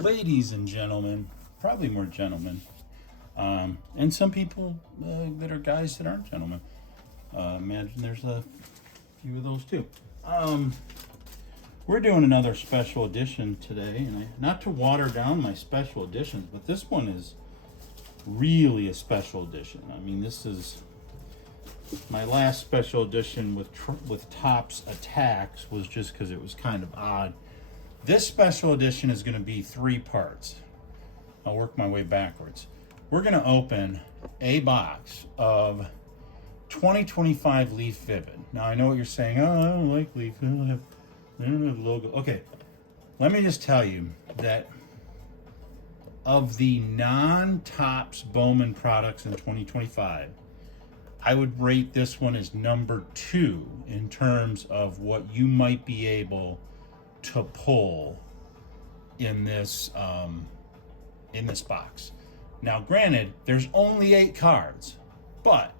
ladies and gentlemen, probably more gentlemen, and some people that are guys that aren't gentlemen. Imagine there's a few of those too. We're doing another special edition today, and not to water down my special editions, but this one is really a special edition. I mean, this is my last special edition with Topps Attacks was just because it was kind of odd. This special edition is going to be 3 parts. I'll work my way backwards. We're going to open a box of 2025 Leaf Vivid. Now, I know what you're saying. Oh, I don't like Leaf. They don't have logo. Okay, let me just tell you that of the non-Topps Bowman products in 2025, I would rate this one as number 2 in terms of what you might be able to pull in this box. Now, granted, there's only 8 cards, but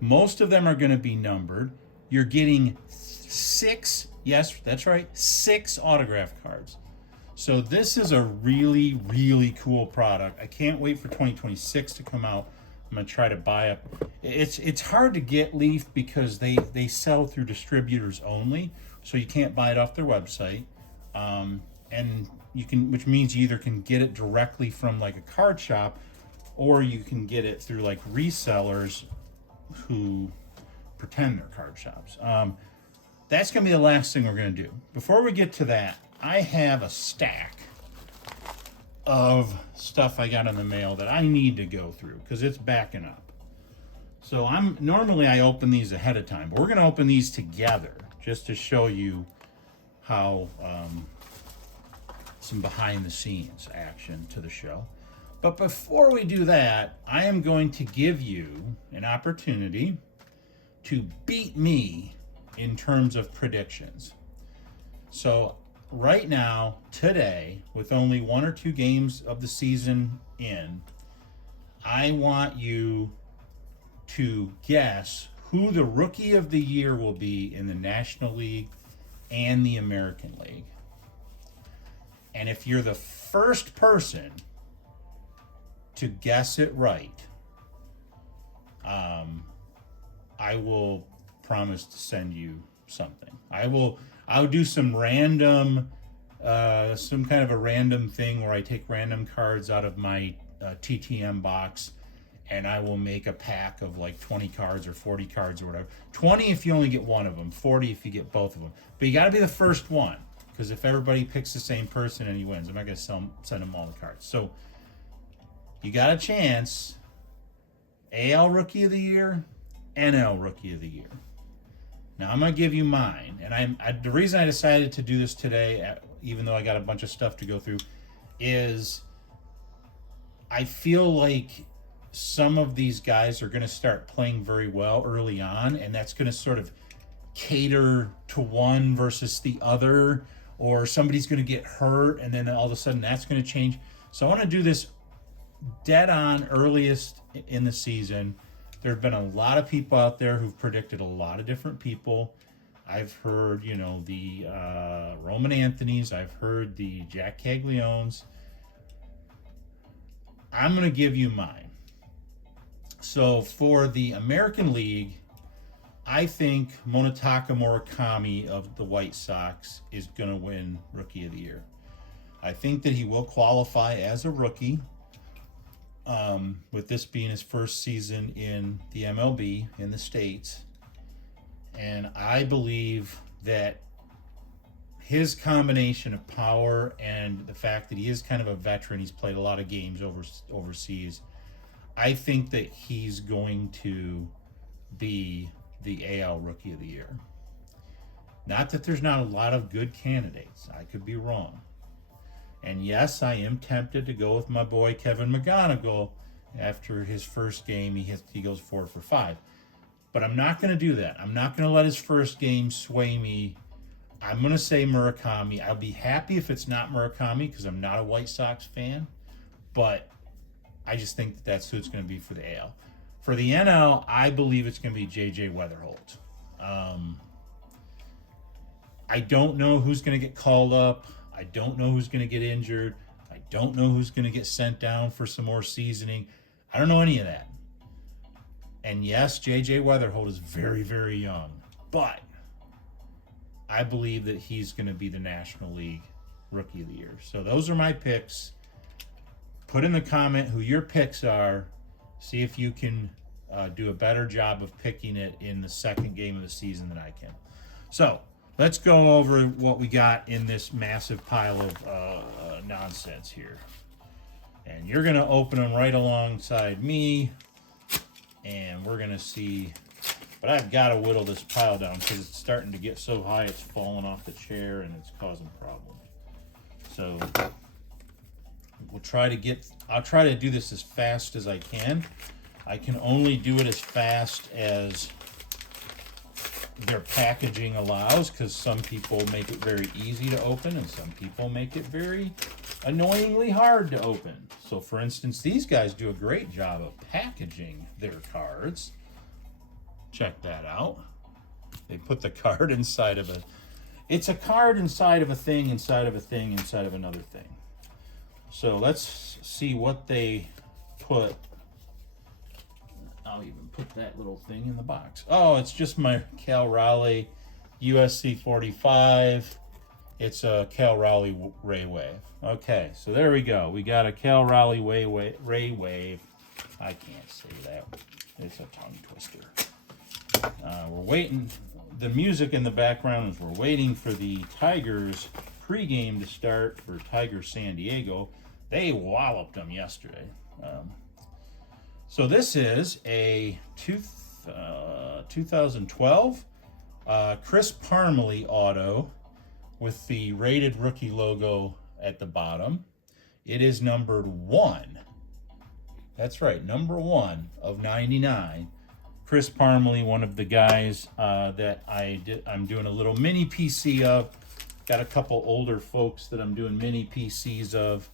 most of them are going to be numbered. You're getting 6, yes, that's right, 6 autograph cards. So this is a really, really cool product. I can't wait for 2026 to come out. I'm gonna try to buy up. It's hard to get Leaf because they sell through distributors only, so you can't buy it off their website. And you can, which means you either can get it directly from like a card shop, or you can get it through like resellers who pretend they're card shops. That's gonna be the last thing we're gonna do. Before we get to that, I have a stack of stuff I got in the mail that I need to go through because it's backing up. So normally I open these ahead of time, but we're gonna open these together just to show you how some behind the scenes action to the show. But before we do that, I am going to give you an opportunity to beat me in terms of predictions. So right now, today, with only 1 or 2 games of the season in, I want you to guess who the Rookie of the Year will be in the National League and the American League. And if you're the first person to guess it right, I will promise to send you something. I'll do some random, some kind of a random thing where I take random cards out of my TTM box, and I will make a pack of like 20 cards or 40 cards or whatever. 20 if you only get one of them, 40 if you get both of them. But you got to be the first one, because if everybody picks the same person and he wins, I'm not going to send them all the cards. So you got a chance. AL Rookie of the Year, NL Rookie of the Year. Now I'm gonna give you mine, and the reason I decided to do this today, even though I got a bunch of stuff to go through, is I feel like some of these guys are gonna start playing very well early on, and that's gonna sort of cater to one versus the other, or somebody's gonna get hurt, and then all of a sudden that's gonna change. So I want to do this dead on earliest in the season. There have been a lot of people out there who've predicted a lot of different people. I've heard, the Roman Anthony's. I've heard the Jack Cagliones. I'm going to give you mine. So for the American League, I think Monotaka Murakami of the White Sox is going to win Rookie of the Year. I think that he will qualify as a rookie. With this being his first season in the MLB in the States. And I believe that his combination of power and the fact that he is kind of a veteran, he's played a lot of games overseas, I think that he's going to be the AL Rookie of the Year. Not that there's not a lot of good candidates. I could be wrong. And yes, I am tempted to go with my boy Kevin McGonigal. After his first game, he goes 4 for 5. But I'm not going to do that. I'm not going to let his first game sway me. I'm going to say Murakami. I'll be happy if it's not Murakami because I'm not a White Sox fan. But I just think that that's who it's going to be for the AL. For the NL, I believe it's going to be J.J. Weatherholt. I don't know who's going to get called up. I don't know who's going to get injured. I don't know who's going to get sent down for some more seasoning. I don't know any of that. And yes, J.J. Weatherholt is very, very young. But I believe that he's going to be the National League Rookie of the Year. So those are my picks. Put in the comment who your picks are. See if you can do a better job of picking it in the second game of the season than I can. So let's go over what we got in this massive pile of nonsense here. And you're going to open them right alongside me. And we're going to see. But I've got to whittle this pile down because it's starting to get so high it's falling off the chair and it's causing problems. So I'll try to do this as fast as I can. I can only do it as fast as their packaging allows, because some people make it very easy to open and some people make it very annoyingly hard to open. So for instance, these guys do a great job of packaging their cards. Check that out. They put the card inside of it's a card inside of a thing, inside of a thing, inside of another thing. So let's see what they put. I'll even put that little thing in the box. Oh, it's just my Cal Raleigh USC 45. It's a Cal Raleigh Ray Wave. Okay, so there we go. We got a Cal Raleigh Ray Wave. I can't say that. It's a tongue twister. We're waiting. The music in the background is we're waiting for the Tigers pregame to start for Tigers San Diego. They walloped them yesterday. So this is a 2012 Chris Parmalee auto with the rated rookie logo at the bottom. It is numbered 1. That's right, number 1 of 99. Chris Parmalee, one of the guys that I'm doing a little mini PC of. Got a couple older folks that I'm doing mini PCs of.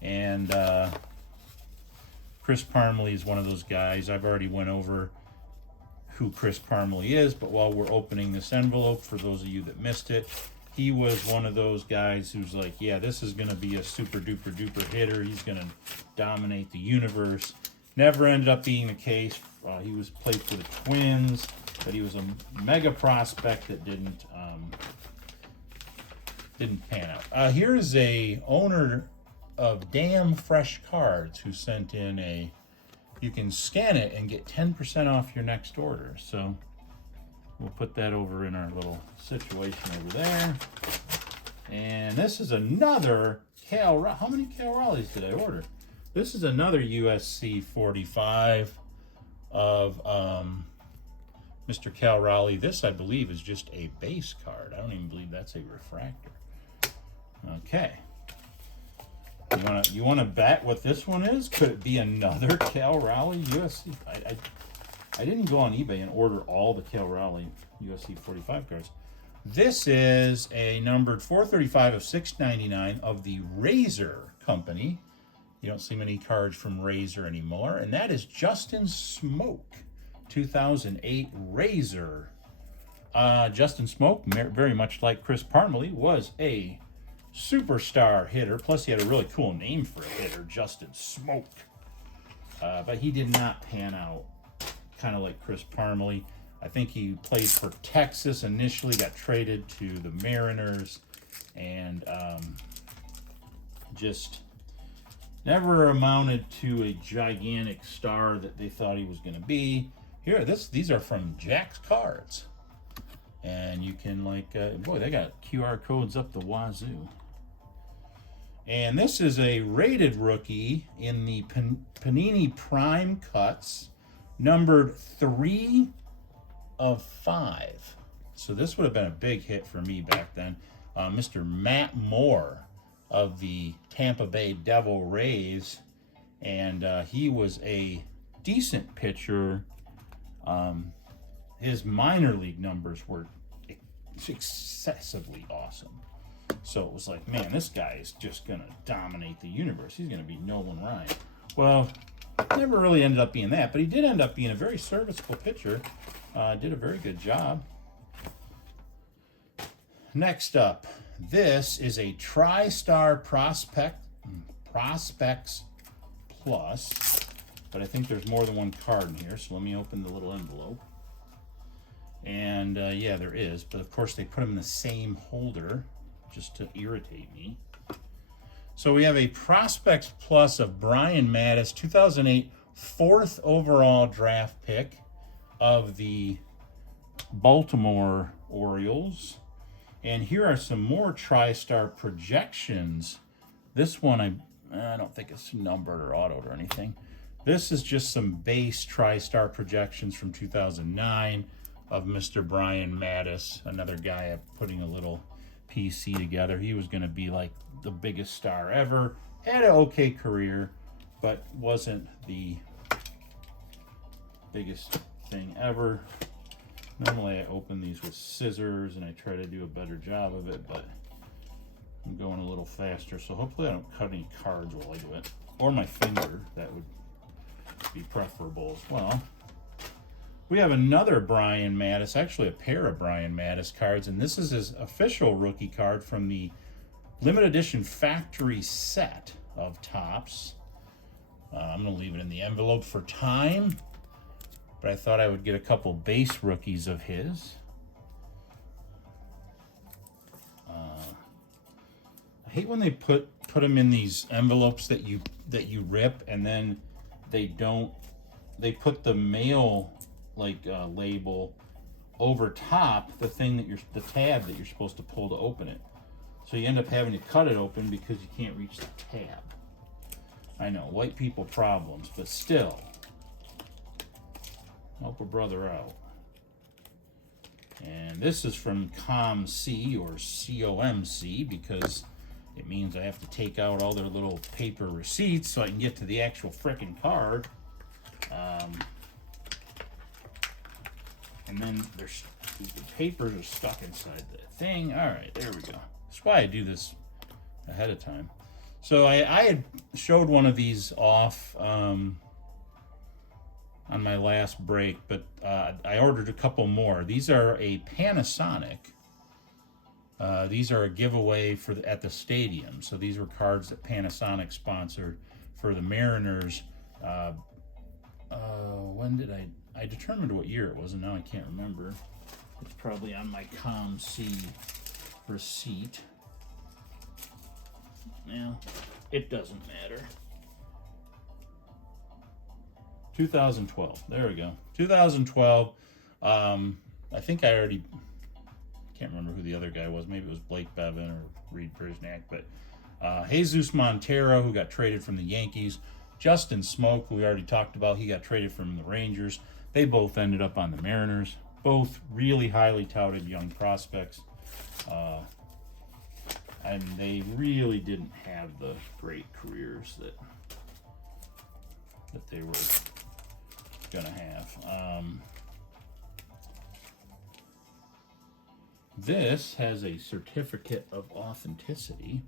And Chris Parmalee is one of those guys. I've already went over who Chris Parmalee is, but while we're opening this envelope, for those of you that missed it, he was one of those guys who's like, yeah, this is going to be a super duper duper hitter. He's going to dominate the universe. Never ended up being the case. He was played for the Twins, but he was a mega prospect that didn't pan out. Here is a owner of Damn Fresh Cards who sent in you can scan it and get 10% off your next order. So we'll put that over in our little situation over there. And this is another how many Cal Raleighs did I order? This is another USC 45 of Mr. Cal Raleigh. This, I believe, is just a base card. I don't even believe that's a refractor. Okay. You want to bet what this one is? Could it be another Cal Raleigh USC? I didn't go on eBay and order all the Cal Raleigh USC 45 cards. This is a numbered 435 of 699 of the Razor Company. You don't see many cards from Razor anymore. And that is Justin Smoke, 2008 Razor. Justin Smoke, very much like Chris Parmalee, was a superstar hitter. Plus, he had a really cool name for a hitter, Justin Smoke. But he did not pan out, kind of like Chris Parmalee. I think he played for Texas initially, got traded to the Mariners, and just never amounted to a gigantic star that they thought he was going to be. Here, these are from Jack's Cards. And you can, boy, they got QR codes up the wazoo. And this is a rated rookie in the Panini Prime Cuts, numbered 3 of 5. So this would have been a big hit for me back then. Mr. Matt Moore of the Tampa Bay Devil Rays. And he was a decent pitcher. His minor league numbers were excessively awesome. So it was like, man, this guy is just going to dominate the universe. He's going to be Nolan Ryan. Well, never really ended up being that, but he did end up being a very serviceable pitcher. Did a very good job. Next up, this is a TriStar Prospect. Prospects Plus, but I think there's more than one card in here, so let me open the little envelope. And yeah, there is, but of course they put them in the same holder just to irritate me. So we have a Prospects Plus of Brian Mattis, 2008 4th overall draft pick of the Baltimore Orioles. And here are some more TriStar projections. This one, I don't think it's numbered or autoed or anything. This is just some base TriStar projections from 2009 of Mr. Brian Mattis, another guy putting a little PC together. He was going to be like the biggest star ever. Had an okay career, but wasn't the biggest thing ever. Normally I open these with scissors and I try to do a better job of it, but I'm going a little faster, so hopefully I don't cut any cards while I do it. Or my finger, that would be preferable as well. We have another Brian Mattis, actually a pair of Brian Mattis cards, and this is his official rookie card from the limited edition factory set of Topps. I'm going to leave it in the envelope for time, but I thought I would get a couple base rookies of his. I hate when they put them in these envelopes that you rip, and then they put the mail label over top the tab that you're supposed to pull to open it. So you end up having to cut it open because you can't reach the tab. I know, white people problems, but still, help a brother out. And this is from COMC or COMC because it means I have to take out all their little paper receipts so I can get to the actual frickin' card. And then their stupid papers are stuck inside the thing. All right, there we go. That's why I do this ahead of time. So I had showed one of these off on my last break, but I ordered a couple more. These are a Panasonic. These are a giveaway at the stadium. So these were cards that Panasonic sponsored for the Mariners. When did I determined what year it was, and now I can't remember. It's probably on my COMC receipt. Yeah, it doesn't matter. 2012. There we go. 2012. I think I already can't remember who the other guy was. Maybe it was Blake Bevan or Reed Brisnack, but Jesus Montero, who got traded from the Yankees. Justin Smoke, who we already talked about, he got traded from the Rangers. They both ended up on the Mariners. Both really highly touted young prospects. And they really didn't have the great careers that they were going to have. This has a certificate of authenticity.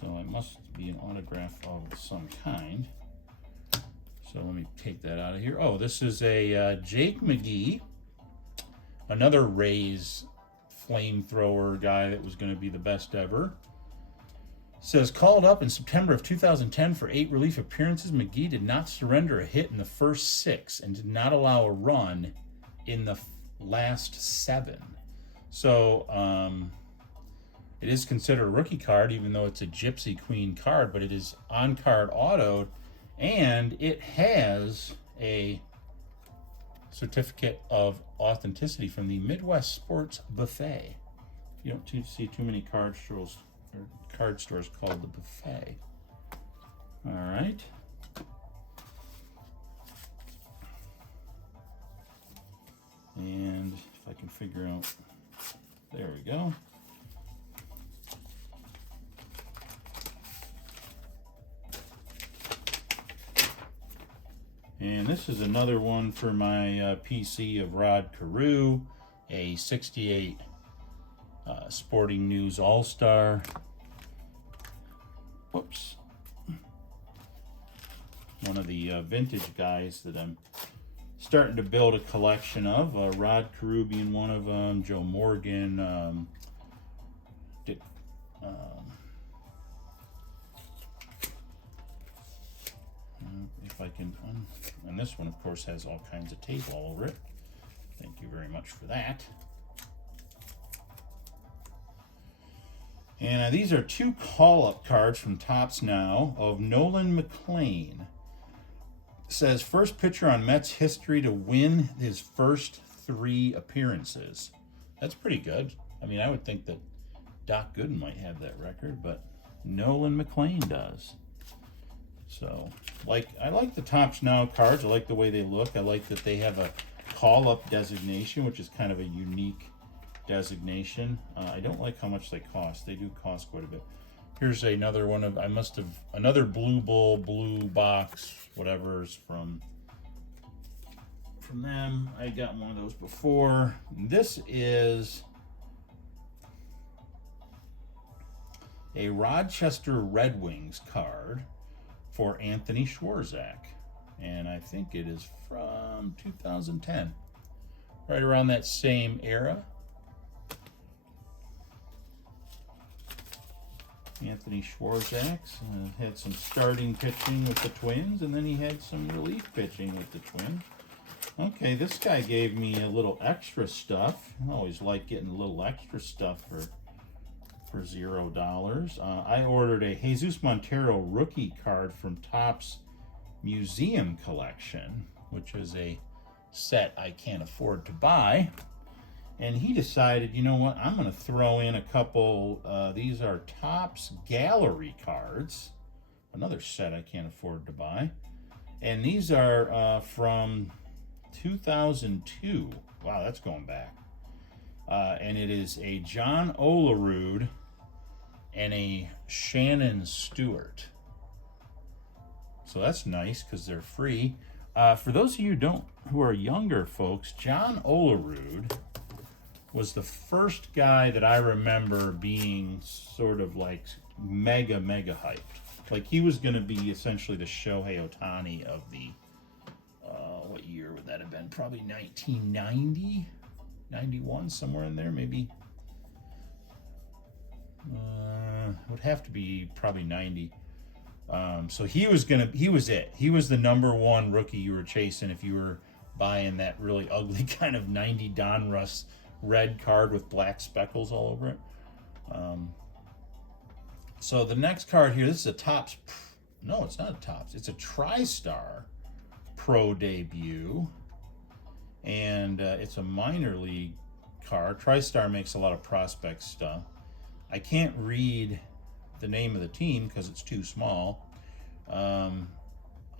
So it must be an autograph of some kind. So let me take that out of here. Oh, this is a Jake McGee, another Rays flamethrower guy that was going to be the best ever. Says, called up in September of 2010 for 8 relief appearances, McGee did not surrender a hit in the first 6 and did not allow a run in the last 7. So, it is considered a rookie card, even though it's a Gypsy Queen card, but it is on-card autoed, and it has a certificate of authenticity from the Midwest Sports Buffet. You don't see too many card stores called the Buffet. All right. And if I can figure out, there we go. And this is another one for my PC of Rod Carew, a 68 Sporting News All-Star. Whoops. One of the vintage guys that I'm starting to build a collection of. Rod Carew being one of them, Joe Morgan, if I can, and this one of course has all kinds of tape all over it. Thank you very much for that. And these are 2 call-up cards from Topps Now of Nolan McLean. It says, first pitcher on Mets history to win his first 3 appearances. That's pretty good. I mean, I would think that Doc Gooden might have that record, but Nolan McLean does. So, I like the Topps Now cards. I like the way they look. I like that they have a call-up designation, which is kind of a unique designation. I don't like how much they cost. They do cost quite a bit. Here's another one of, another Blue Bull, blue box, whatever's from them. I got one of those before. This is a Rochester Red Wings card for Anthony Schwarzak. And I think it is from 2010. Right around that same era. Anthony Schwarzak had some starting pitching with the Twins, and then he had some relief pitching with the Twins. Okay, this guy gave me a little extra stuff. I always like getting a little extra stuff for $0. I ordered a Jesus Montero rookie card from Topps Museum Collection, which is a set I can't afford to buy. And he decided, you know what, I'm going to throw in a couple, these are Topps Gallery cards, another set I can't afford to buy. And these are from 2002. Wow, that's going back. And it is a John Olerud and a Shannon Stewart. So that's nice because they're free. For those of you who are younger folks, John Olerud was the first guy that I remember being sort of like mega hyped. Like he was going to be essentially the Shohei Ohtani of the, what year would that have been? Probably 1990, 91, somewhere in there, maybe. Would have to be probably 90. So he was it. He was the #1 rookie you were chasing if you were buying that really ugly kind of 90 Donruss red card with black speckles all over it. So the next card here, this is a Topps, no, it's not a Topps, it's a TriStar Pro debut, and it's a minor league card. TriStar makes a lot of prospect stuff. I can't read the name of the team because it's too small. I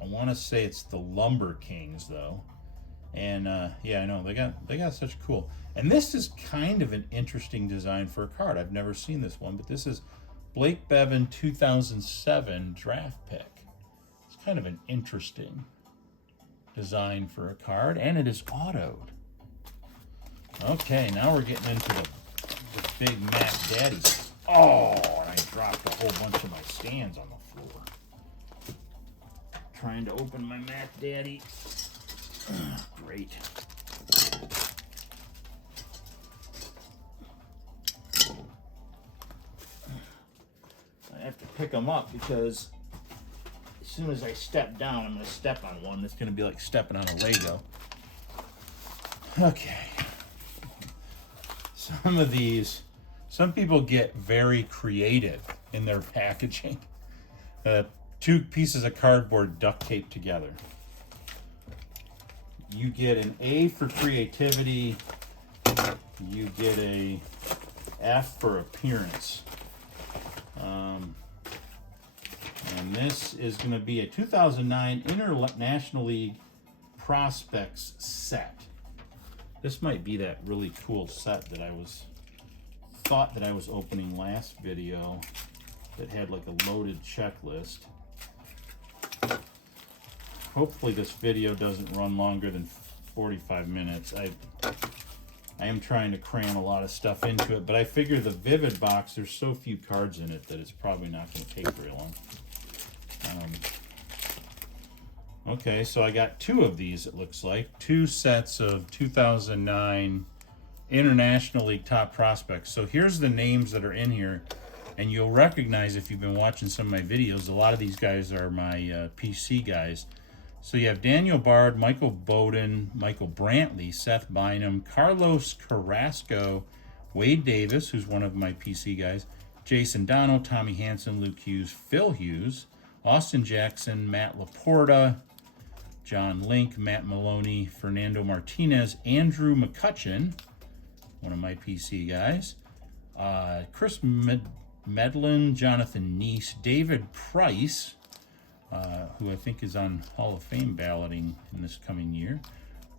want to say it's the Lumber Kings though. And yeah, I know they got such cool. And this is kind of an interesting design for a card. I've never seen this one, but this is Blake Bevan 2007 draft pick. It's kind of an interesting design for a card, and it is autoed. Okay, now we're getting into the big Mac Daddy. Oh, and I dropped a whole bunch of my stands on the floor. Trying to open my Mac Daddy. Great. I have to pick them up because as soon as I step down, I'm going to step on one. It's going to be like stepping on a Lego. Okay. Some of these, some people get very creative in their packaging. 2 pieces of cardboard duct taped together. You get an A for creativity. You get a F for appearance. And this is going to be a 2009 International League Prospects set. This might be that really cool set that I thought I was opening last video that had like a loaded checklist. Hopefully this video doesn't run longer than 45 minutes. I am trying to cram a lot of stuff into it, but I figure the Vivid box, there's so few cards in it that it's probably not going to take very long. Okay, so I got 2 of these, it looks like. 2 sets of 2009 International League Top Prospects. So here's the names that are in here, and you'll recognize if you've been watching some of my videos, a lot of these guys are my PC guys. So you have Daniel Bard, Michael Bowden, Michael Brantley, Seth Bynum, Carlos Carrasco, Wade Davis, who's one of my PC guys, Jason Donald, Tommy Hansen, Luke Hughes, Phil Hughes, Austin Jackson, Matt Laporta, John Link, Matt Maloney, Fernando Martinez, Andrew McCutcheon, one of my PC guys, Chris Medlin, Jonathan Neese, David Price, who I think is on Hall of Fame balloting in this coming year,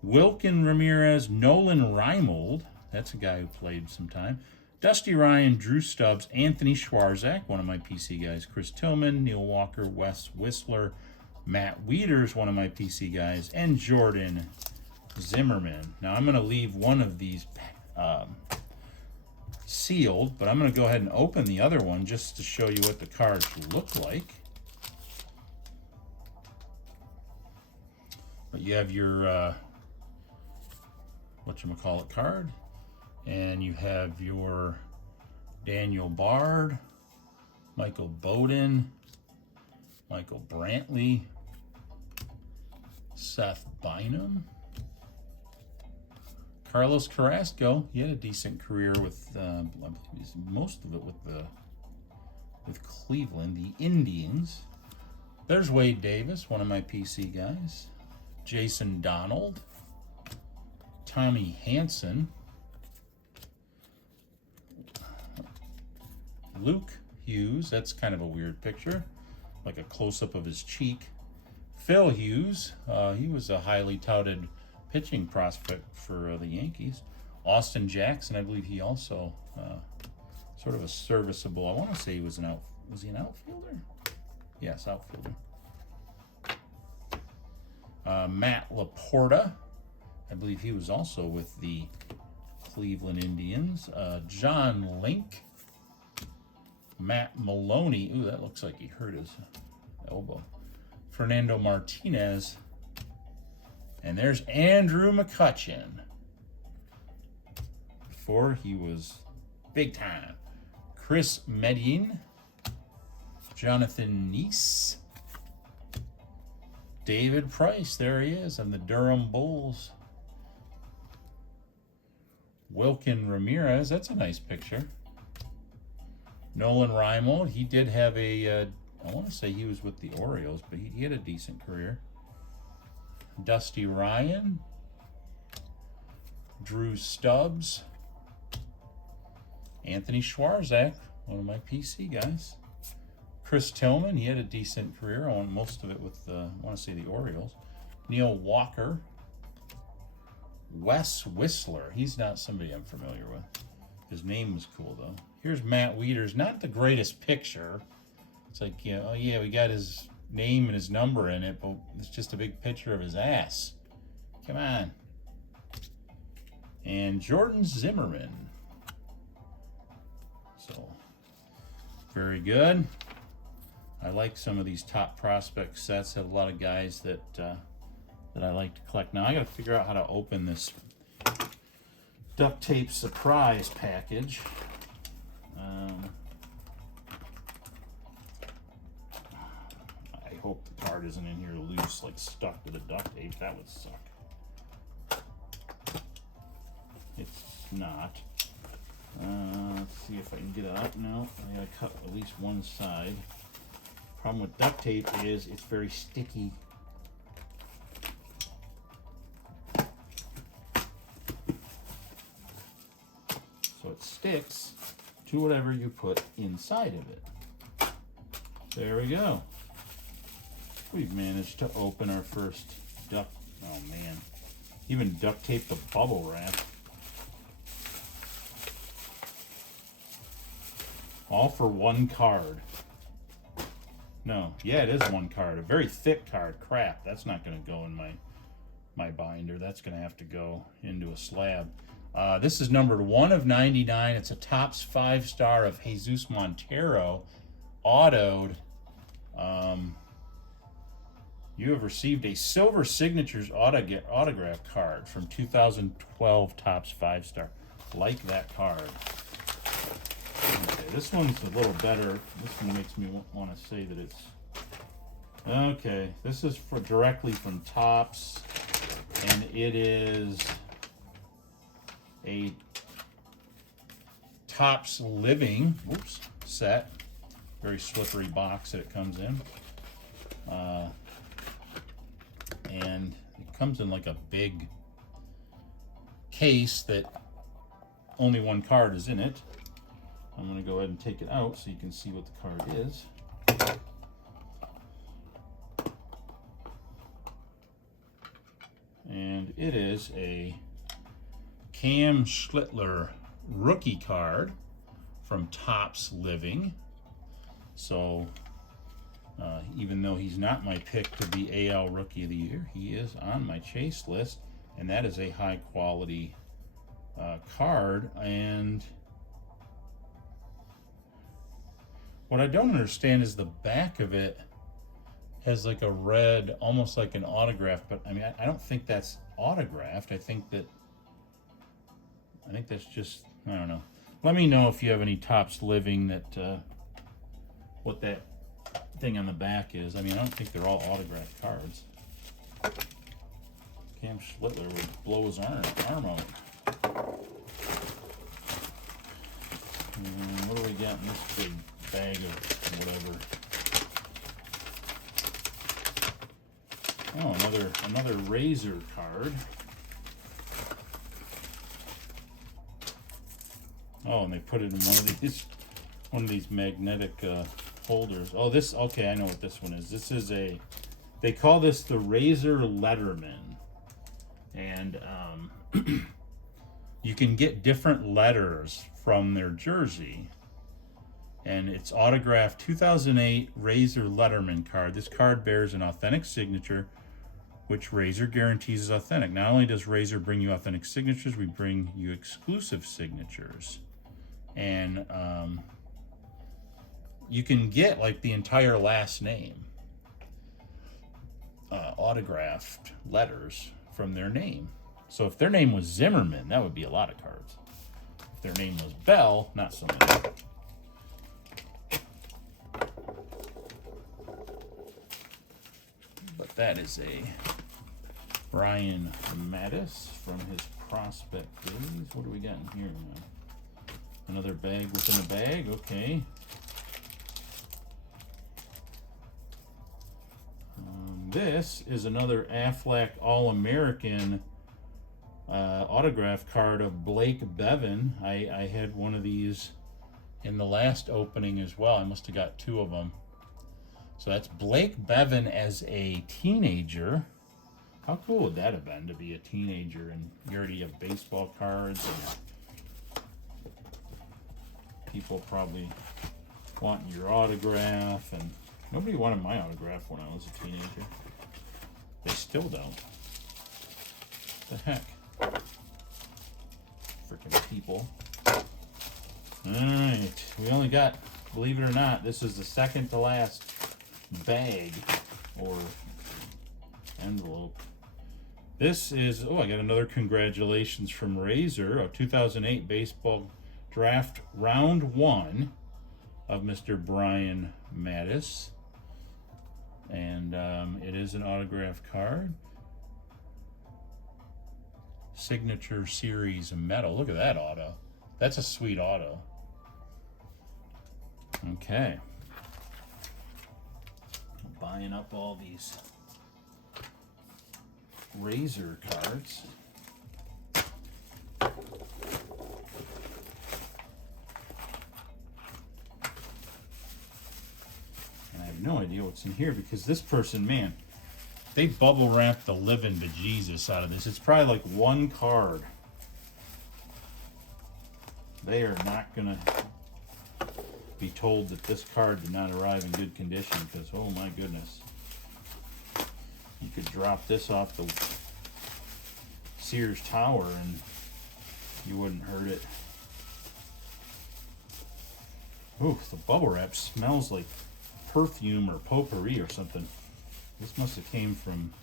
Wilkin Ramirez, Nolan Reimold, that's a guy who played some time, Dusty Ryan, Drew Stubbs, Anthony Schwarzak, one of my PC guys, Chris Tillman, Neil Walker, Wes Whistler, Matt Wieters, one of my PC guys, and Jordan Zimmerman. Now I'm going to leave one of these sealed, but I'm going to go ahead and open the other one just to show you what the cards look like. But you have your whatchamacallit card, and you have your Daniel Bard, Michael Bowden, Michael Brantley, Seth Bynum, Carlos Carrasco. He had a decent career with most of it with Cleveland, the Indians. There's Wade Davis, one of my PC guys. Jason Donald, Tommy Hansen, Luke Hughes. That's kind of a weird picture, like a close-up of his cheek. Phil Hughes, he was a highly touted pitching prospect for the Yankees. Austin Jackson, I believe he also sort of a serviceable. I want to say he was was he an outfielder? Yes, outfielder. Matt Laporta, I believe he was also with the Cleveland Indians. John Link, Matt Maloney. Ooh, that looks like he hurt his elbow. Fernando Martinez. And there's Andrew McCutcheon. Before he was big time. Chris Medellin. Jonathan Neese. David Price, there he is, and the Durham Bulls. Wilkin Ramirez, that's a nice picture. Nolan Reimold, he did have a, I want to say he was with the Orioles, but he had a decent career. Dusty Ryan. Drew Stubbs. Anthony Schwarzak, one of my PC guys. Chris Tillman, he had a decent career. I want most of it with, I want to say the Orioles. Neil Walker. Wes Whistler, he's not somebody I'm familiar with. His name was cool, though. Here's Matt Wieters, not the greatest picture. It's like, you know, oh yeah, we got his name and his number in it, but it's just a big picture of his ass. Come on. And Jordan Zimmerman. So, very good. I like some of these top prospect sets. Have a lot of guys that I like to collect. Now I got to figure out how to open this duct tape surprise package. I hope the card isn't in here loose, like stuck to the duct tape. That would suck. It's not. Let's see if I can get it out. No, I gotta cut at least one side. Problem with duct tape is it's very sticky. So it sticks to whatever you put inside of it. There we go. We've managed to open our first duct. Oh man. Even duct tape the bubble wrap. All for one card. No, yeah, it is one card. A very thick card. Crap, that's not going to go in my binder. That's going to have to go into a slab. This is numbered 1 of 99. It's a Topps 5-star of Jesus Montero, autoed. You have received a Silver Signatures autograph card from 2012 Topps 5-star. Like that card. Okay, this one's a little better. This one makes me want to say that it's Okay, this is directly from Topps, and it is a Topps Living set. Very slippery box that it comes in. And it comes in like a big case that only one card is in it. I'm going to go ahead and take it out so you can see what the card is. And it is a Cam Schlittler rookie card from Topps Living. So even though he's not my pick to be AL Rookie of the Year, he is on my chase list, and that is a high quality card. And what I don't understand is the back of it has like a red, almost like an autograph, but I mean, I don't think that's autographed. I think that's just, I don't know. Let me know if you have any Topps Living that, what that thing on the back is. I mean, I don't think they're all autographed cards. Cam Schlittler would blow his arm out. And what do we got in this big bag of whatever? Oh, another Razor card. Oh, and they put it in one of these magnetic holders. Oh, this, okay, I know what this one is. This is they call this the Razor Letterman. And you can get different letters from their jersey. And it's autographed 2008 Razor Letterman card. This card bears an authentic signature, which Razor guarantees is authentic. Not only does Razor bring you authentic signatures, we bring you exclusive signatures. And you can get like the entire last name, autographed letters from their name. So if their name was Zimmerman, that would be a lot of cards. If their name was Bell, not so many. But that is a Brian Mattis from his prospect days. What do we got in here now? Another bag within a bag, okay. This is another Aflac All-American autograph card of Blake Bevan. I had one of these in the last opening as well. I must have got two of them. So that's Blake Bevan as a teenager. How cool would that have been to be a teenager and you already have baseball cards and people probably wanting your autograph, and nobody wanted my autograph when I was a teenager. They still don't. The heck? Freaking people. Alright, we only got, believe it or not, this is the second to last bag or envelope. This is, oh, I got another congratulations from Razor, a 2008 baseball draft round 1 of Mr. Brian Mattis. And it is an autograph card. Signature Series metal. Look at that auto. That's a sweet auto. Okay. Buying up all these Razor cards. And I have no idea what's in here because this person, man, they bubble wrapped the living bejesus out of this. It's probably like one card. They are not gonna be told that this card did not arrive in good condition because, oh my goodness. You could drop this off the Sears Tower and you wouldn't hurt it. Ooh, the bubble wrap smells like perfume or potpourri or something. This must have came from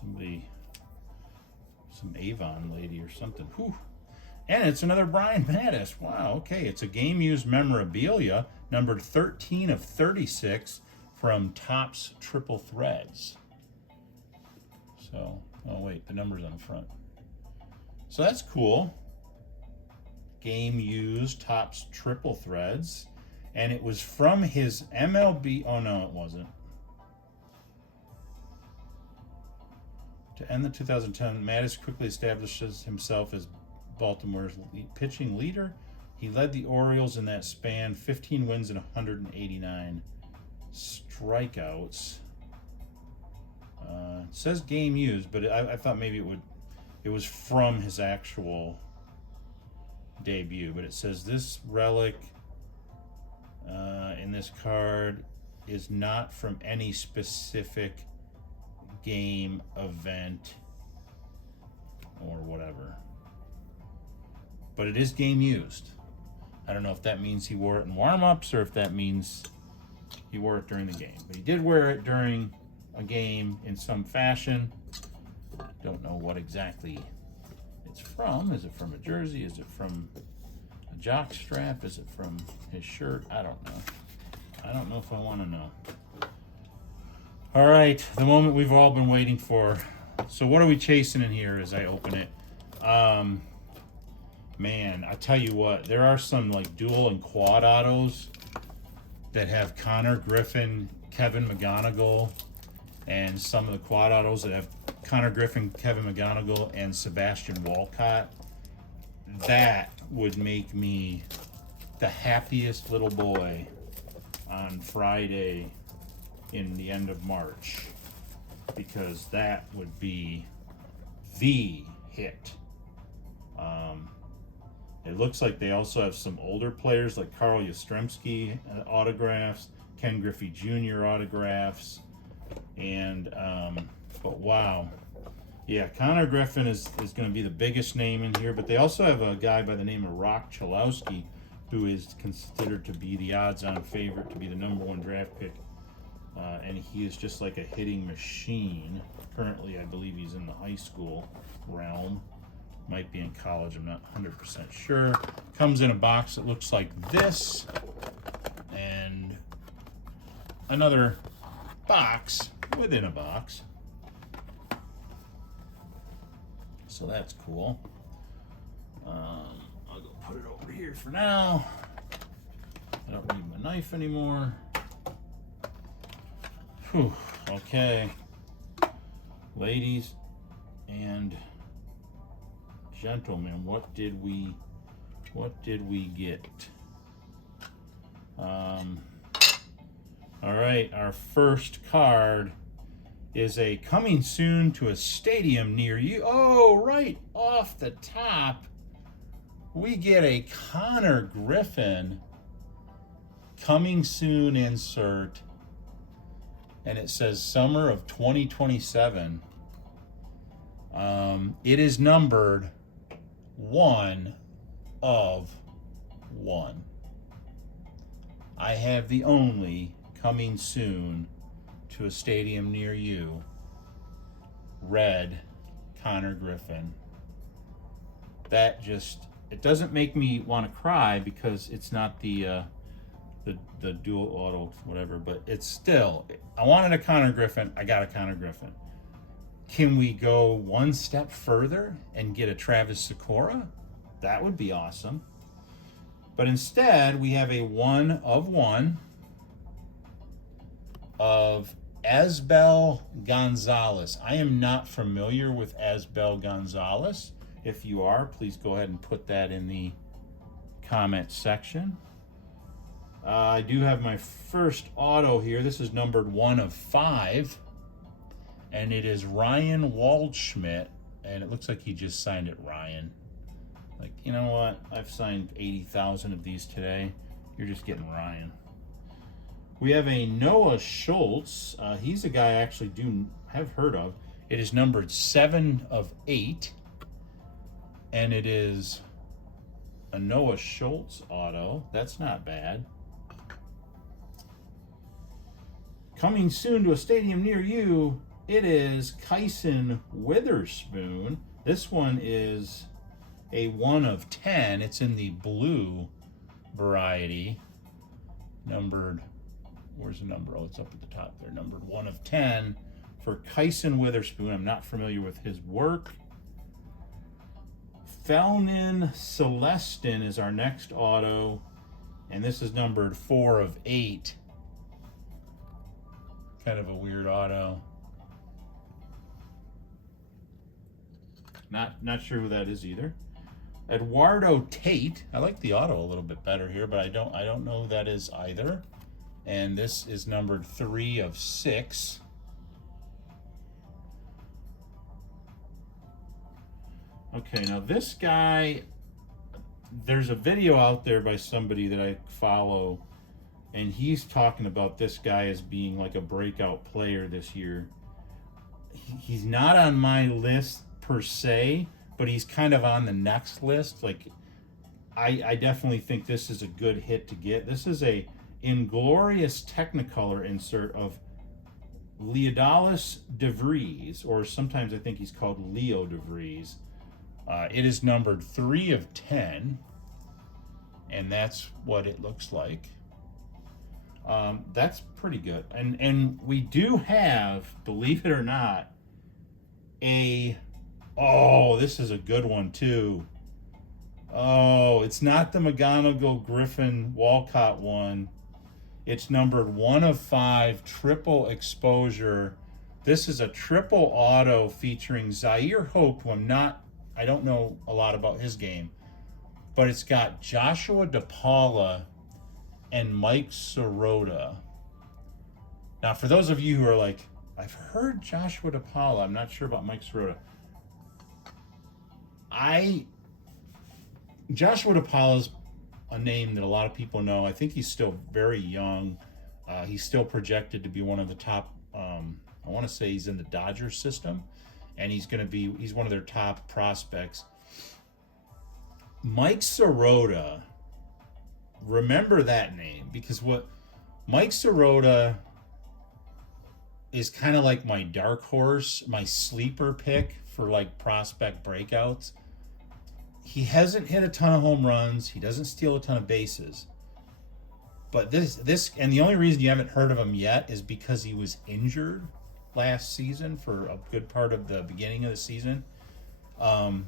somebody, some Avon lady or something. Whew. And it's another Brian Mattis. Wow, okay. It's a game used memorabilia, numbered 13 of 36 from Topps Triple Threads. So, oh wait, the number's on the front. So that's cool. Game used Topps Triple Threads. And it was from his MLB. Oh no, it wasn't. To end the 2010, Mattis quickly establishes himself as Baltimore's pitching leader. He led the Orioles in that span, 15 wins and 189 strikeouts. It says game used, but I thought maybe it was from his actual debut. But it says this relic in this card is not from any specific game, event, or whatever. But it is game used. I don't know if that means he wore it in warm-ups or if that means he wore it during the game. But he did wear it during a game in some fashion. Don't know what exactly it's from. Is it from a jersey? Is it from a jock strap? Is it from his shirt? I don't know. I don't know if I want to know. All right, the moment we've all been waiting for. So what are we chasing in here as I open it? Man, I tell you what, there are some like dual and quad autos that have Connor Griffin, Kevin McGonigal, and some of the quad autos that have Connor Griffin, Kevin McGonigal, and Sebastian Walcott. That would make me the happiest little boy on Friday in the end of March, because that would be the hit. It looks like they also have some older players like Carl Yastrzemski autographs, Ken Griffey Jr. autographs, and but wow, yeah, Connor Griffin is going to be the biggest name in here. But they also have a guy by the name of Rock Chalowski, who is considered to be the odds-on favorite to be the #1 draft pick. And he is just like a hitting machine. Currently, I believe he's in the high school realm. Might be in college, I'm not 100% sure. Comes in a box that looks like this. And another box within a box. So that's cool. I'll go put it over here for now. I don't need my knife anymore. Whew, okay, ladies and gentlemen, what did we get? All right, our first card is a coming soon to a stadium near you. Oh, right off the top, we get a Connor Griffin coming soon insert. And it says summer of 2027. It is numbered 1 of 1. I have the only coming soon to a stadium near you red Connor Griffin. That just, it doesn't make me want to cry because it's not the dual auto, whatever, but it's still, I wanted a Connor Griffin, I got a Connor Griffin. Can we go one step further and get a Travis Sikora? That would be awesome. But instead, we have a 1 of 1 of Asbel Gonzalez. I am not familiar with Asbel Gonzalez. If you are, please go ahead and put that in the comment section. I do have my first auto here. This is numbered 1 of 5. And it is Ryan Waldschmidt. And it looks like he just signed it Ryan. Like, you know what? I've signed 80,000 of these today. You're just getting Ryan. We have a Noah Schultz. He's a guy I actually do have heard of. It is numbered 7 of 8. And it is a Noah Schultz auto. That's not bad. Coming soon to a stadium near you, it is Kyson Witherspoon. This one is a 1 of 10. It's in the blue variety, numbered where's the number? Oh, it's up at the top there. Numbered 1 of 10 for Kyson Witherspoon. I'm not familiar with his work. Felnin Celestin is our next auto, and this is numbered 4 of 8. Kind of a weird auto. Not sure who that is either. Eduardo Tate. I like the auto a little bit better here, but I don't know who that is either. And this is numbered 3 of 6. Okay, now this guy, there's a video out there by somebody that I follow, and he's talking about this guy as being like a breakout player this year. He's not on my list per se, but he's kind of on the next list. Like, I definitely think this is a good hit to get. This is a Inglorious Technicolor insert of Leodalis de Vries, or sometimes I think he's called Leo de Vries. It is numbered 3 of 10, and that's what it looks like. That's pretty good. And we do have, believe it or not, oh, this is a good one too. Oh, it's not the McGonagall Griffin Walcott one. It's numbered 1 of 5, triple exposure. This is a triple auto featuring Zaire Hope, who I don't know a lot about his game, but it's got Joshua DePaula and Mike Sirota. Now, for those of you who are like, I've heard Joshua DePaula, I'm not sure about Mike Sirota. Joshua DePaula's a name that a lot of people know. I think he's still very young. He's still projected to be one of the top, I want to say he's in the Dodgers system, and he's one of their top prospects. Mike Sirota, remember that name, because what Mike Sirota is kind of like my dark horse, my sleeper pick for like prospect breakouts. He hasn't hit a ton of home runs. He doesn't steal a ton of bases. But this, and the only reason you haven't heard of him yet is because he was injured last season for a good part of the beginning of the season. But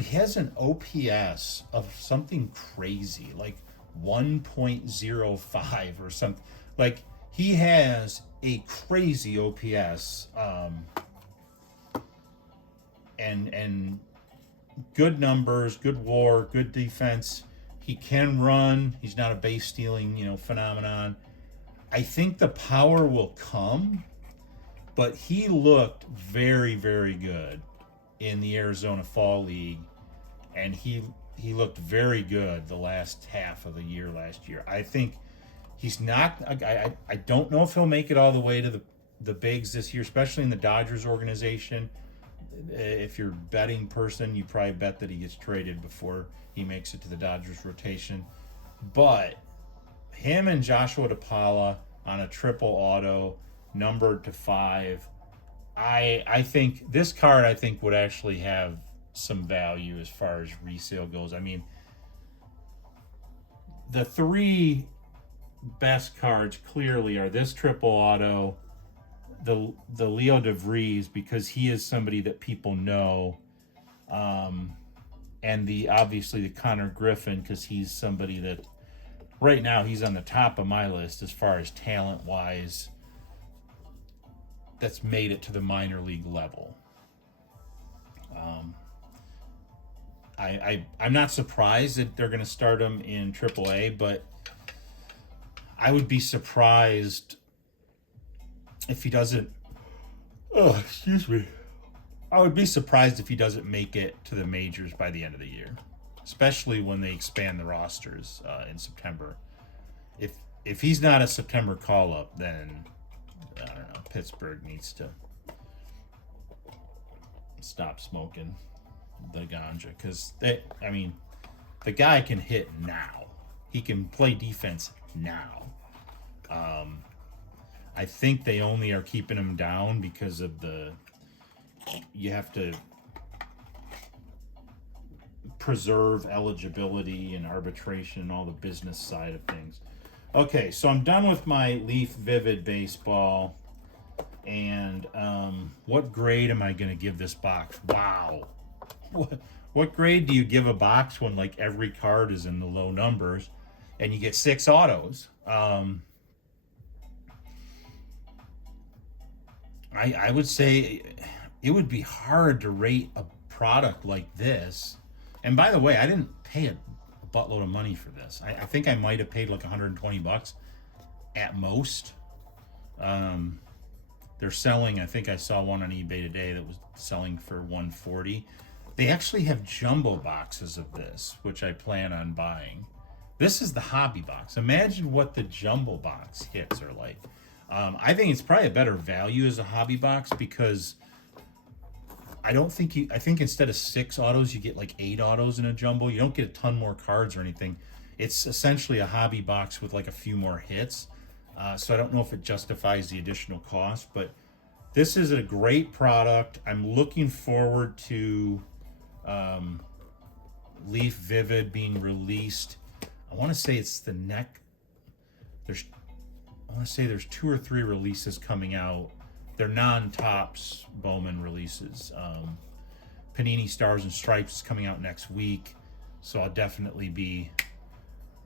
he has an OPS of something crazy, like 1.05 or something. Like, he has a crazy OPS, and good numbers, good WAR, good defense. He can run. He's not a base stealing, phenomenon. I think the power will come, but he looked very, very good in the Arizona Fall League, and he looked very good the last half of the year last year. I think he's not. I don't know if he'll make it all the way to the bigs this year, especially in the Dodgers organization. If you're a betting person, you probably bet that he gets traded before he makes it to the Dodgers rotation. But him and Joshua DePaula on a triple auto, numbered to 5. I think this card, would actually have some value as far as resale goes. I mean, the 3 best cards clearly are this triple auto, the Leo de Vries, because he is somebody that people know, and obviously the Connor Griffin, because he's somebody that right now he's on the top of my list as far as talent wise that's made it to the minor league level. I'm not surprised that they're going to start him in AAA, but I would be surprised if he doesn't. Oh, excuse me. I would be surprised if he doesn't make it to the majors by the end of the year, especially when they expand the rosters in September. If he's not a September call-up, then I don't know. Pittsburgh needs to stop smoking the ganja, because the guy can hit now. He can play defense now. I think they only are keeping him down because of you have to preserve eligibility and arbitration and all the business side of things. Okay, so I'm done with my Leaf Vivid baseball. And what grade am I going to give this box? Wow. What grade do you give a box when like every card is in the low numbers and you get 6 autos? I would say it would be hard to rate a product like this. And by the way, I didn't pay a buttload of money for this. I think I might have paid like 120 bucks at most. Um, they're selling, I think I saw one on eBay today that was selling for 140. They actually have jumbo boxes of this, which I plan on buying. This is the hobby box. Imagine what the jumbo box hits are like. I think it's probably a better value as a hobby box because I don't think you. I think instead of 6 autos, you get like 8 autos in a jumbo. You don't get a ton more cards or anything. It's essentially a hobby box with like a few more hits. So I don't know if it justifies the additional cost, but this is a great product. I'm looking forward to Leaf Vivid being released. I want to say it's the neck. There's, I want to say there's 2 or 3 releases coming out. They're non-tops Bowman releases. Panini Stars and Stripes is coming out next week, so I'll definitely be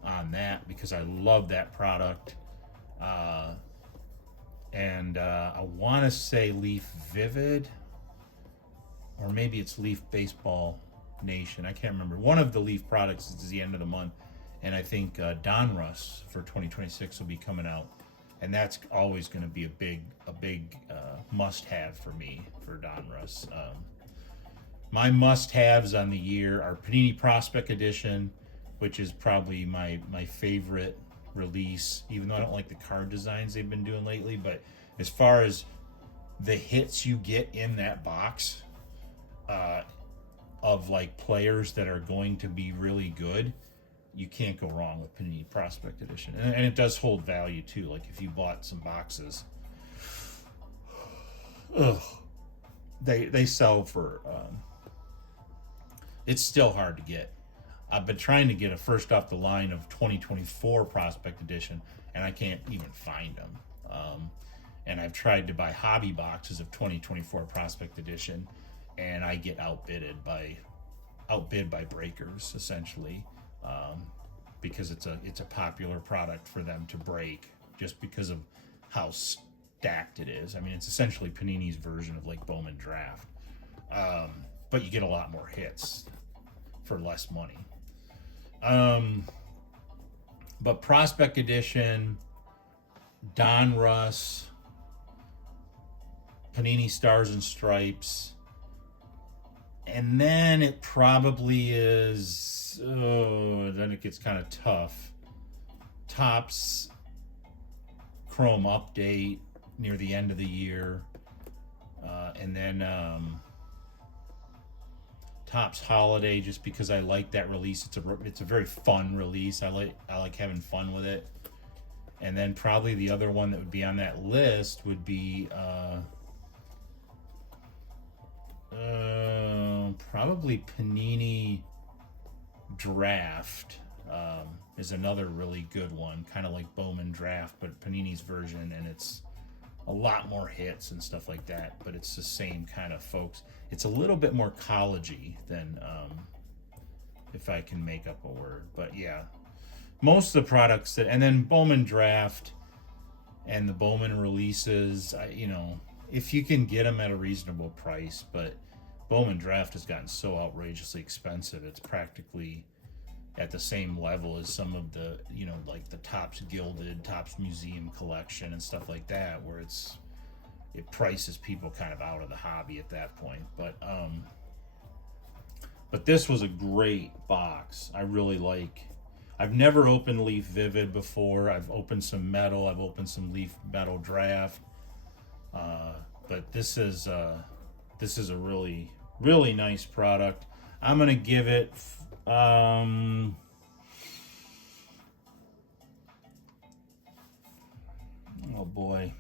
on that because I love that product. And I want to say Leaf Vivid, or maybe it's Leaf Baseball Nation. I can't remember. One of the Leaf products is the end of the month, and I think Donruss for 2026 will be coming out, and that's always going to be a big must-have for me for Donruss. My must-haves on the year are Panini Prospect Edition, which is probably my favorite release, even though I don't like the card designs they've been doing lately. But as far as the hits you get in that box of like players that are going to be really good, you can't go wrong with Panini Prospect Edition, and it does hold value too. Like if you bought some boxes, ugh, they sell for. It's still hard to get. I've been trying to get a first off the line of 2024 Prospect Edition, and I can't even find them. And I've tried to buy hobby boxes of 2024 Prospect Edition, and I get outbid by breakers essentially, because it's a popular product for them to break just because of how stacked it is. I mean, it's essentially Panini's version of like Bowman Draft, but you get a lot more hits for less money. But Prospect Edition, Donruss, Panini Stars and Stripes, and then it probably is. Oh, then it gets kind of tough. Topps Chrome Update near the end of the year, and then Topps Holiday, just because I like that release. It's a very fun release. I like having fun with it. And then probably the other one that would be on that list would be probably Panini Draft is another really good one, kind of like Bowman Draft, but Panini's version, and it's a lot more hits and stuff like that, but it's the same kind of folks. It's a little bit more collegey than, if I can make up a word, but yeah, most of the products and then Bowman Draft and the Bowman releases, if you can get them at a reasonable price, but Bowman Draft has gotten so outrageously expensive, it's practically at the same level as some of the, like the Topps Gilded, Topps Museum Collection and stuff like that, where it prices people kind of out of the hobby at that point. But this was a great box. I really like. I've never opened Leaf Vivid before. I've opened some Metal. I've opened some Leaf Metal Draft. But this is a really, really nice product. I'm gonna give it. Oh boy.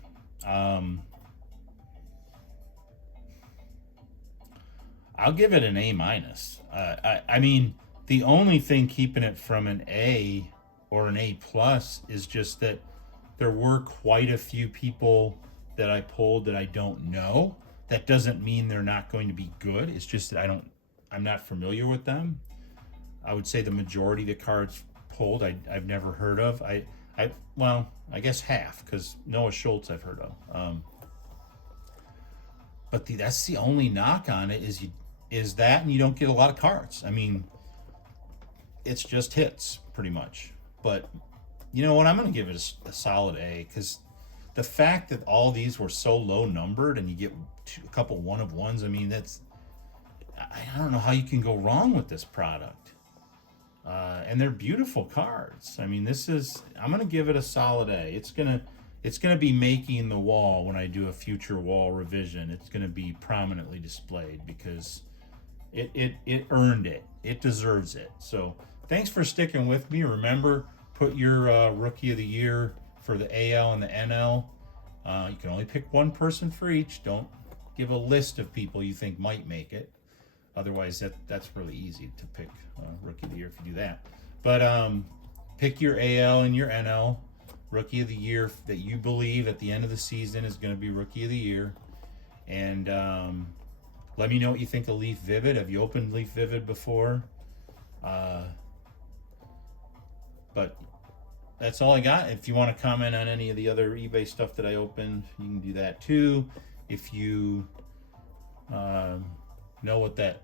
I'll give it an A minus. I mean, the only thing keeping it from an A or an A plus is just that there were quite a few people that I pulled that I don't know. That doesn't mean they're not going to be good. It's just that I'm not familiar with them. I would say the majority of the cards pulled I've never heard of. Well, I guess half, because Noah Schultz I've heard of. But that's the only knock on it is that, and you don't get a lot of cards. I mean, it's just hits pretty much. But you know what? I'm going to give it a solid A, because the fact that all these were so low numbered and you get a couple one of ones. I mean, I don't know how you can go wrong with this product. And they're beautiful cards. I mean, I'm going to give it a solid A. It's going to be making the wall when I do a future wall revision. It's going to be prominently displayed because it earned it. It deserves it. So thanks for sticking with me. Remember, put your Rookie of the Year for the AL and the NL. You can only pick one person for each. Don't give a list of people you think might make it. Otherwise, that's really easy to pick Rookie of the Year if you do that. But pick your AL and your NL Rookie of the Year that you believe at the end of the season is going to be Rookie of the Year. And let me know what you think of Leaf Vivid. Have you opened Leaf Vivid before? But that's all I got. If you want to comment on any of the other eBay stuff that I opened, you can do that too. If you know what that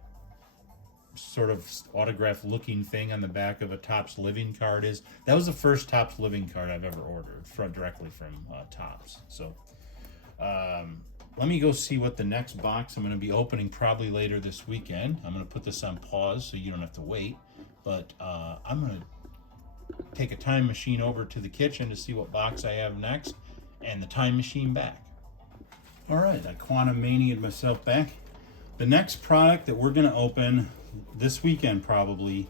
sort of autograph looking thing on the back of a Topps Living card is, that was the first Topps Living card I've ever ordered directly from Topps. So let me go see what the next box I'm going to be opening probably later this weekend. I'm going to put this on pause so you don't have to wait. But I'm going to take a time machine over to the kitchen to see what box I have next, and the time machine back. All right, I quantum mania'd myself back. The next product that we're going to open this weekend probably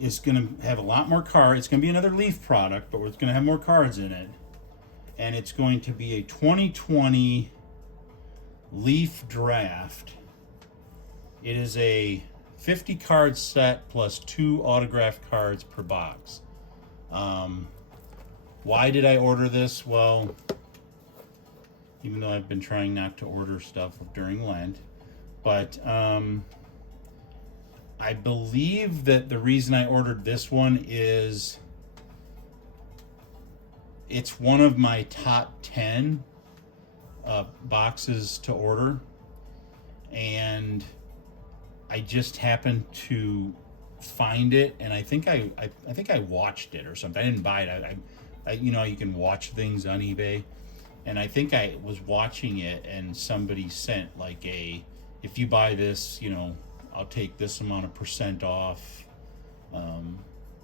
is going to have a lot more cards. It's going to be another Leaf product, but it's going to have more cards in it. And it's going to be a 2020 Leaf Draft. It is a 50 card set plus 2 autographed cards per box. Why did I order this? Well, even though I've been trying not to order stuff during Lent, but I believe that the reason I ordered this one is it's one of my top 10 boxes to order, and I just happened to find it, and I think I watched it or something. I didn't buy it. I you know, you can watch things on eBay, and I think I was watching it, and somebody sent like if you buy this, you know, I'll take this amount of % off,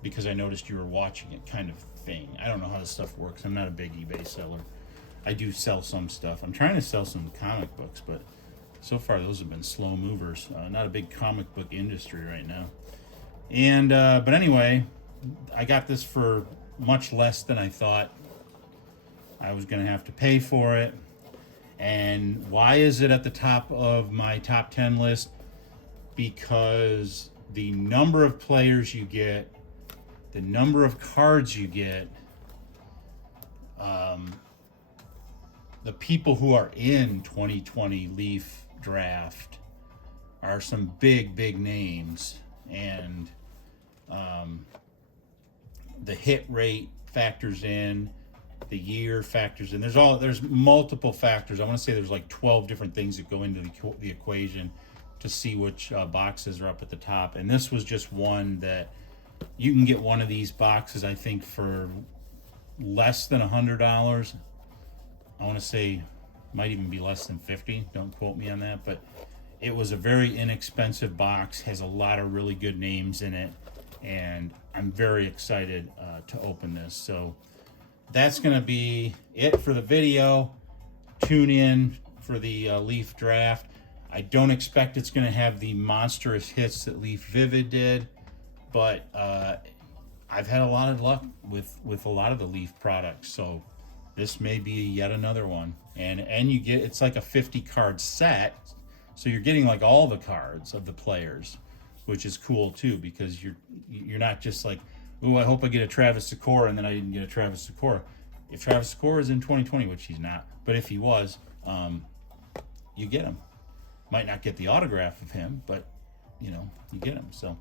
because I noticed you were watching it, kind of thing. I don't know how this stuff works. I'm not a big eBay seller. I do sell some stuff. I'm trying to sell some comic books, but so far those have been slow movers. Not a big comic book industry right now. And but anyway, I got this for much less than I thought I was going to have to pay for it. And why is it at the top of my top 10 list? Because the number of players you get, the number of cards you get, the people who are in 2020 Leaf Draft are some big names, and the hit rate factors in, the year factors in. There's multiple factors. I want to say there's like 12 different things that go into the equation to see which boxes are up at the top. And this was just one that you can get one of these boxes, I think, for less than $100. I want to say might even be less than 50. Don't quote me on that, but it was a very inexpensive box, has a lot of really good names in it, and I'm very excited to open this. So that's going to be it for the video. Tune in for the Leaf Draft. I don't expect it's going to have the monstrous hits that Leaf Vivid did, but I've had a lot of luck with a lot of the Leaf products, so this may be yet another one. And you get, it's like a 50 card set, so you're getting like all the cards of the players, which is cool too, because you're not just like ooh, I hope I get a Travis Sikora, and then I didn't get a Travis Sikora. If Travis Sikora is in 2020, which he's not, but if he was, you get him. Might not get the autograph of him, but you get him. So,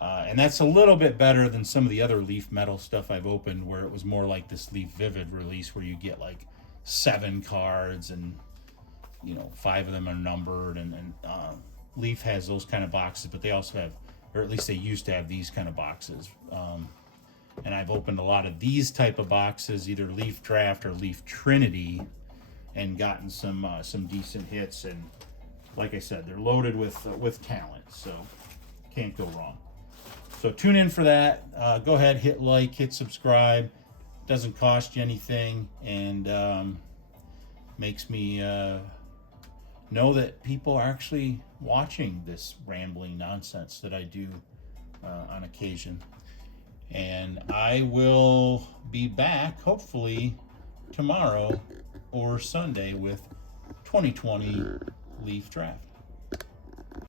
and that's a little bit better than some of the other Leaf Metal stuff I've opened, where it was more like this Leaf Vivid release, where you get like 7 cards and 5 of them are numbered, and Leaf has those kind of boxes, but they also have, or at least they used to have, these kind of boxes. And I've opened a lot of these type of boxes, either Leaf Draft or Leaf Trinity, and gotten some decent hits. And like I said, they're loaded with talent, so can't go wrong. So tune in for that. Go ahead, hit like, hit subscribe. Doesn't cost you anything, and makes me know that people are actually watching this rambling nonsense that I do on occasion. And I will be back hopefully tomorrow or Sunday with 2020 Leaf Draft.